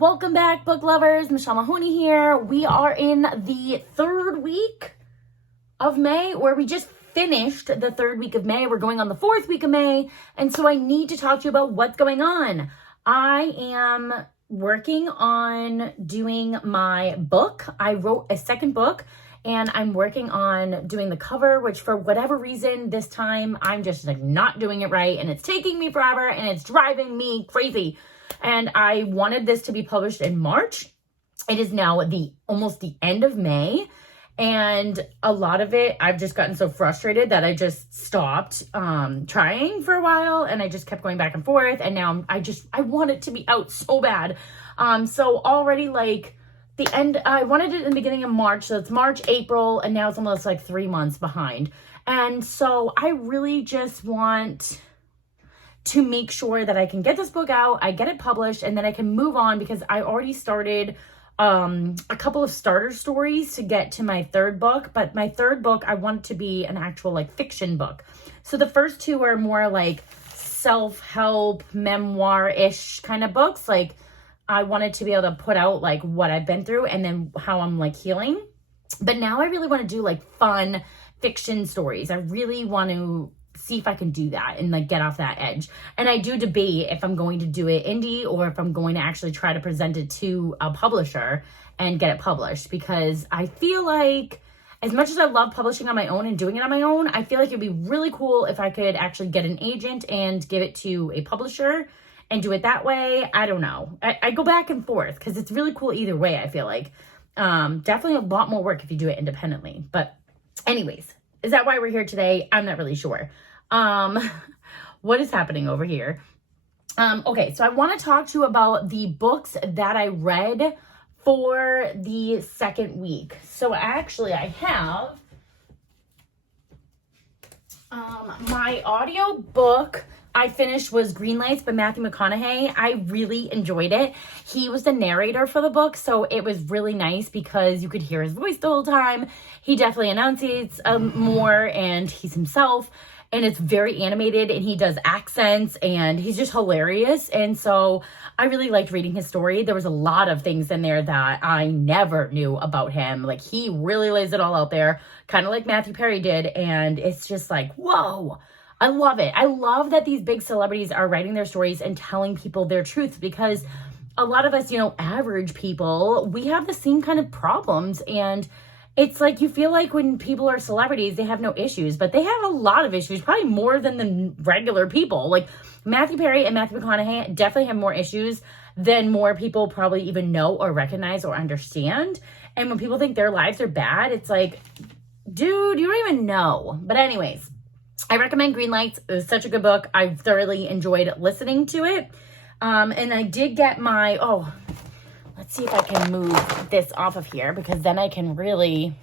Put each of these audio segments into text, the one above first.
Welcome back, book lovers. Michelle Mahoney here. We are in the third week of May, where we just finished the third week of May. We're going on the fourth week of May, and so I need to talk to you about what's going on. I am working on doing my book. I wrote a second book, and I'm working on doing the cover, which for whatever reason this time I'm just like not doing it right, and it's taking me forever, and it's driving me crazy. And I wanted this to be published in March. It is now almost the end of May. And a lot of it, I've just gotten so frustrated that I just stopped trying for a while. And I just kept going back and forth. And now I want it to be out so bad. So already like the end, I wanted it in the beginning of March. So it's March, April, and now it's almost like 3 months behind. And so I really just want to make sure that I can get this book out, I get it published, and then I can move on, because I already started a couple of starter stories to get to my third book. But my third book, I want it to be an actual like fiction book. So the first two are more like self-help, memoir-ish kind of books. Like I wanted to be able to put out like what I've been through and then how I'm like healing. But now I really want to do like fun fiction stories. I really want to see if I can do that and like get off that edge. And I do debate if I'm going to do it indie or if I'm going to actually try to present it to a publisher and get it published, because I feel like as much as I love publishing on my own and doing it on my own, I feel like it'd be really cool if I could actually get an agent and give it to a publisher and do it that way. I don't know. I go back and forth because it's really cool either way. I feel like definitely a lot more work if you do it independently. But anyways, is that why we're here today? I'm not really sure. What is happening over here? Okay, so I want to talk to you about the books that I read for the second week. So actually I have my audio book I finished was Green Lights by Matthew McConaughey. I really enjoyed it. He was the narrator for the book, so it was really nice because you could hear his voice the whole time. He definitely enunciates more, and he's himself, and it's very animated, and he does accents, and he's just hilarious. And so I really liked reading his story. There was a lot of things in there that I never knew about him. Like, he really lays it all out there, kind of like Matthew Perry did, and it's just like, whoa. I love it. I love that these big celebrities are writing their stories and telling people their truth, because a lot of us, average people, we have the same kind of problems. And it's like, you feel like when people are celebrities, they have no issues, but they have a lot of issues, probably more than the regular people. Like Matthew Perry and Matthew McConaughey definitely have more issues than more people probably even know or recognize or understand. And when people think their lives are bad, it's like, dude, you don't even know. But anyways, I recommend Green Lights. It was such a good book. I thoroughly enjoyed listening to it. And I did get let's see if I can move this off of here, because then I can really,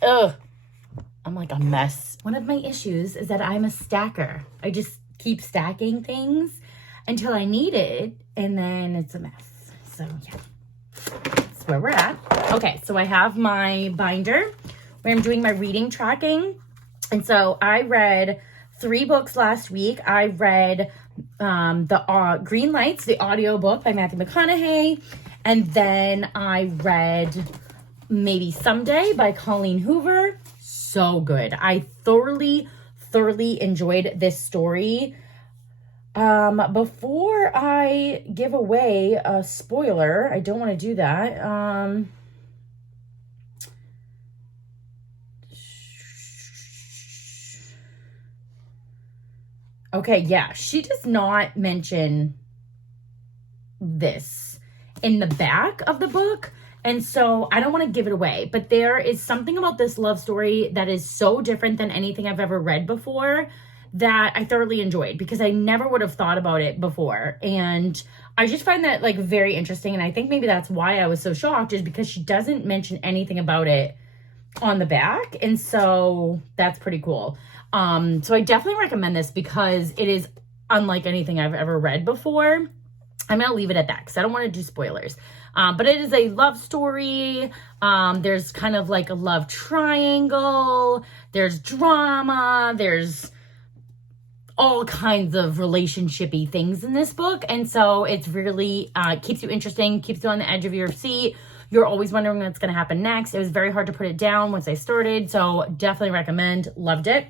I'm like a mess. One of my issues is that I'm a stacker. I just keep stacking things until I need it, and then it's a mess. So yeah, that's where we're at. Okay, so I have my binder where I'm doing my reading tracking. And so I read 3 books last week. I read the Green Lights, the audiobook by Matthew McConaughey. And then I read Maybe Someday by Colleen Hoover. So good. I thoroughly enjoyed this story. Before I give away a spoiler, I don't want to do that. Okay, yeah, she does not mention this in the back of the book, and so I don't want to give it away, but there is something about this love story that is so different than anything I've ever read before that I thoroughly enjoyed, because I never would have thought about it before, and I just find that like very interesting, and I think maybe that's why I was so shocked, is because she doesn't mention anything about it on the back, and so that's pretty cool. So I definitely recommend this because it is unlike anything I've ever read before. I'm going to leave it at that because I don't want to do spoilers. But it is a love story. There's kind of like a love triangle. There's drama. There's all kinds of relationshipy things in this book. And so it's really keeps you interesting, keeps you on the edge of your seat. You're always wondering what's going to happen next. It was very hard to put it down once I started. So definitely recommend. Loved it.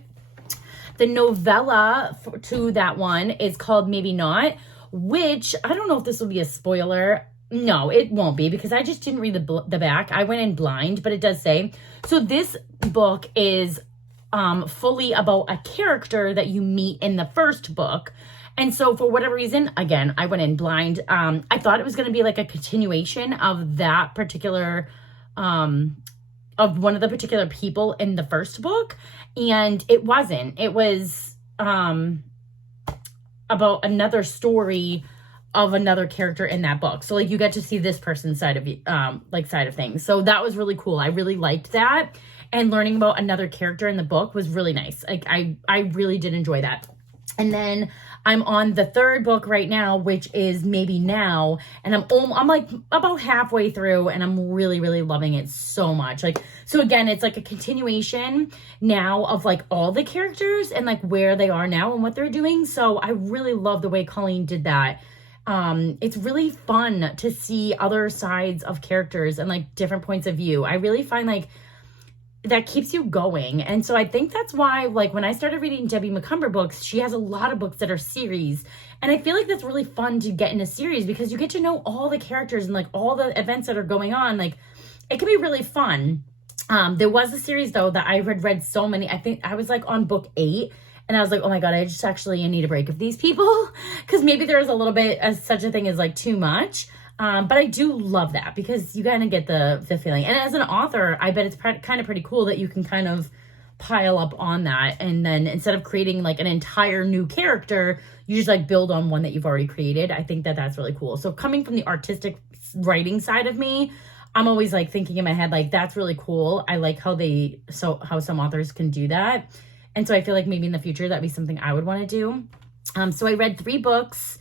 The novella to that one is called Maybe Not, which I don't know if this will be a spoiler. No, it won't be, because I just didn't read the back. I went in blind, but it does say. So this book is fully about a character that you meet in the first book. And so for whatever reason, again, I went in blind. I thought it was going to be like a continuation of that particular, of one of the particular people in the first book. And it wasn't. It was about another story of another character in that book. So like you get to see this person's side of side of things. So that was really cool. I really liked that. And learning about another character in the book was really nice. Like I really did enjoy that. And then I'm on the third book right now, which is Maybe Now. And I'm like about halfway through, and I'm really, really loving it so much. Like, so again, it's like a continuation now of like all the characters and like where they are now and what they're doing. So I really love the way Colleen did that. It's really fun to see other sides of characters and like different points of view. I really find like that keeps you going. And so I think that's why, like, when I started reading Debbie McCumber books, she has a lot of books that are series. And I feel like that's really fun to get in a series, because you get to know all the characters and like all the events that are going on. Like, it can be really fun. There was a series though that I had read so many. I think I was like on book 8, and I was like, oh my God, I just actually need a break of these people. Cause maybe there's a little bit as such a thing as like too much. But I do love that, because you kind of get the feeling. And as an author, I bet it's kind of pretty cool that you can kind of pile up on that. And then instead of creating like an entire new character, you just like build on one that you've already created. I think that that's really cool. So coming from the artistic writing side of me, I'm always like thinking in my head, like, that's really cool. I like how how some authors can do that. And so I feel like maybe in the future, that'd be something I would want to do. So I read 3 books.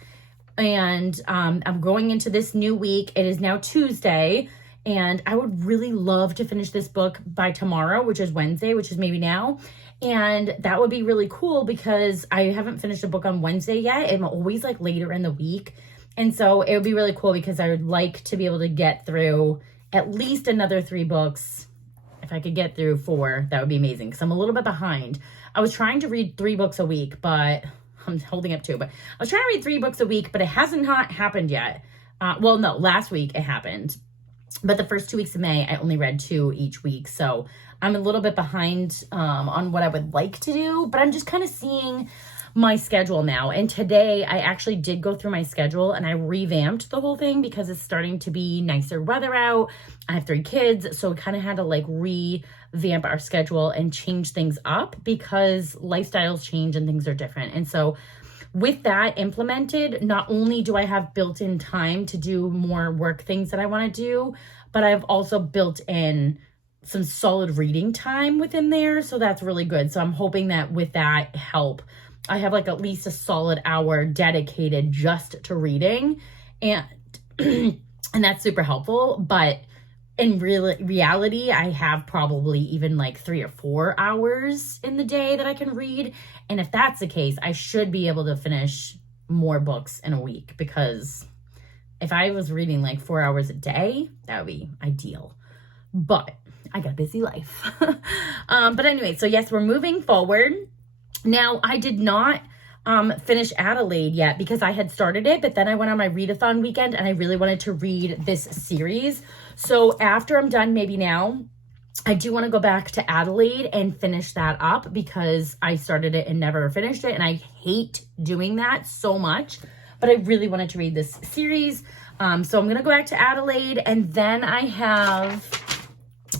And I'm going into this new week. It is now Tuesday, and I would really love to finish this book by tomorrow, which is Wednesday, which is Maybe Now. And that would be really cool, because I haven't finished a book on Wednesday yet. I'm always like later in the week. And so it would be really cool, because I would like to be able to get through at least another 3 books. If I could get through 4, that would be amazing, because I'm a little bit behind. I was trying to read 3 books a week, but I'm holding up 2, but I was trying to read 3 books a week, but it hasn't happened yet. Well, no, last week it happened, but the first 2 weeks of May, I only read 2 each week. So I'm a little bit behind on what I would like to do, but I'm just kind of seeing my schedule now. And today I actually did go through my schedule, and I revamped the whole thing, because it's starting to be nicer weather out. I have 3 kids, so we kind of had to like revamp our schedule and change things up, because lifestyles change and things are different. And so with that implemented, not only do I have built-in time to do more work things that I want to do, but I've also built in some solid reading time within there. So that's really good. So I'm hoping that with that help, I have like at least a solid hour dedicated just to reading, and and that's super helpful. But in reality, I have probably even like 3 or 4 hours in the day that I can read. And if that's the case, I should be able to finish more books in a week, because if I was reading like 4 hours a day, that would be ideal. But I got a busy life. But anyway, so yes, we're moving forward. Now, I did not finish Adelaide yet, because I had started it, but then I went on my readathon weekend, and I really wanted to read this series. So after I'm done Maybe Now, I do want to go back to Adelaide and finish that up, because I started it and never finished it, and I hate doing that so much. But I really wanted to read this series. So I'm going to go back to Adelaide, and then I have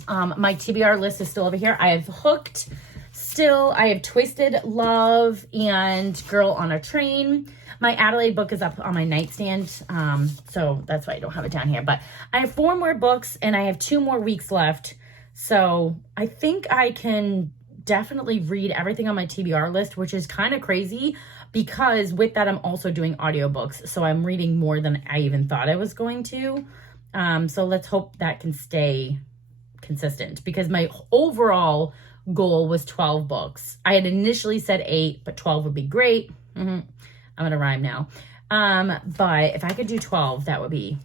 my TBR list is still over here. I have Hooked. Still, I have Twisted Love and Girl on a Train. My Adelaide book is up on my nightstand, so that's why I don't have it down here. But I have 4 more books, and I have 2 more weeks left. So I think I can definitely read everything on my TBR list, which is kind of crazy, because with that, I'm also doing audiobooks. So I'm reading more than I even thought I was going to. So let's hope that can stay consistent, because my overall goal was 12 books. I had initially said 8, but 12 would be great. I'm going to rhyme now. But if I could do 12, that would be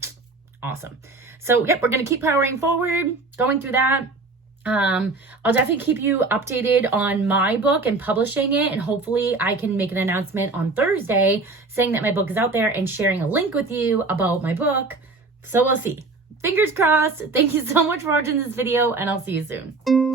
awesome. So, yep, we're going to keep powering forward, going through that. I'll definitely keep you updated on my book and publishing it, and hopefully I can make an announcement on Thursday saying that my book is out there and sharing a link with you about my book. So we'll see. Fingers crossed. Thank you so much for watching this video, and I'll see you soon.